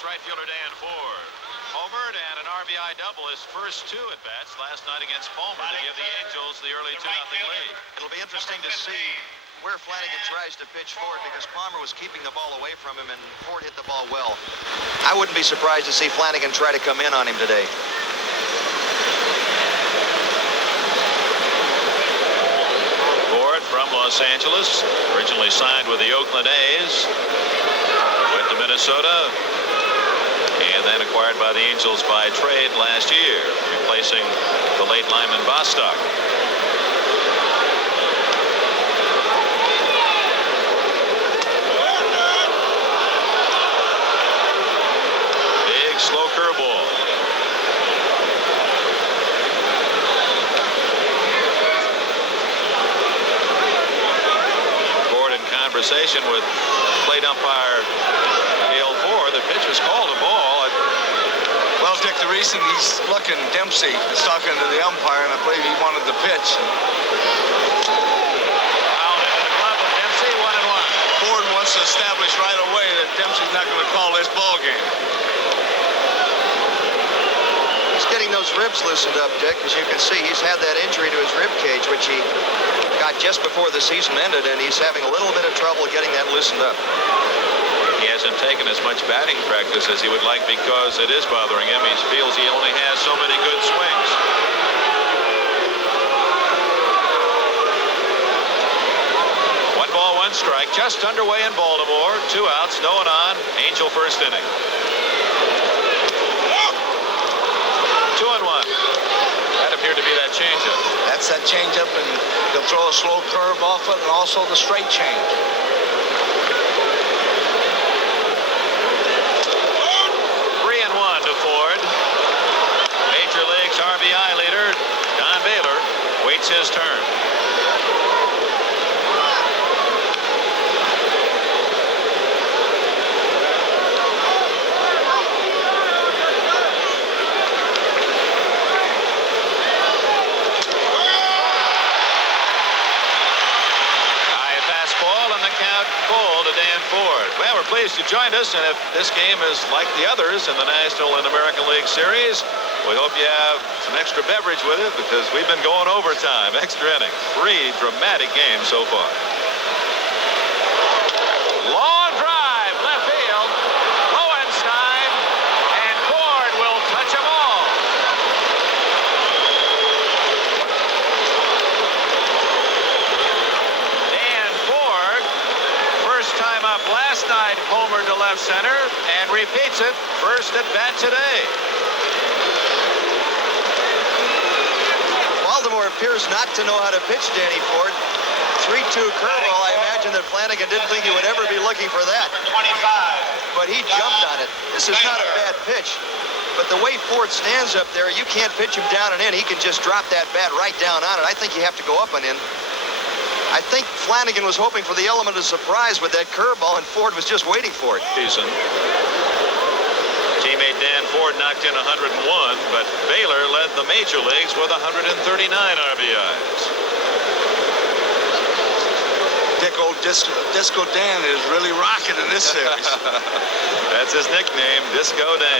is right fielder Dan Ford. Homered and an RBI double, his first two at-bats last night against Palmer to give the Angels the early 2-0 lead. It'll be interesting to see where Flanagan tries to pitch Ford, because Palmer was keeping the ball away from him and Ford hit the ball well. I wouldn't be surprised to see Flanagan try to come in on him today. Ford from Los Angeles, originally signed with the Oakland A's, went to Minnesota, and then acquired by the Angels by trade last year, replacing the late Lyman Bostock. Big slow curveball. Ford in conversation with plate umpire AL4. The pitch was called a ball. Well, Dick, the reason he's looking, Dempsey is talking to the umpire, and I believe he wanted the pitch. Fouled into the glove of Dempsey, 1-1. Ford wants to establish right away that Dempsey's not going to call this ball game. He's getting those ribs loosened up, Dick. As you can see, he's had that injury to his rib cage, which he got just before the season ended, and he's having a little bit of trouble getting that loosened up. He hasn't taken as much batting practice as he would like because it is bothering him. He feels he only has so many good swings. One ball, one strike, just underway in Baltimore. 2 outs, no one on. Angel first inning. 2-1. That appeared to be that changeup. That's that changeup, and he'll throw a slow curve off it, and also the straight change. 3-1 to Ford. Major League's RBI leader, Don Baylor, waits his turn. Full to Dan Ford. Well, we're pleased you joined us, and if this game is like the others in the National and American League Series, we hope you have some extra beverage with it, because we've been going overtime, extra innings. 3 dramatic games so far. Long drive, left field. Lowenstein, and Ford will touch them all. Time up last night, homer to left center, and repeats it first at bat today. Baltimore appears not to know how to pitch Danny Ford. 3-2 curveball. I imagine that Flanagan didn't think he would ever be looking for that. But he jumped on it. This is not a bad pitch. But the way Ford stands up there, you can't pitch him down and in. He can just drop that bat right down on it. I think you have to go up and in. I think Flanagan was hoping for the element of surprise with that curveball, and Ford was just waiting for it. Season. Teammate Dan Ford knocked in 101, but Baylor led the major leagues with 139 RBIs. Dick, old Disco Dan is really rocking in this series. That's his nickname, Disco Dan.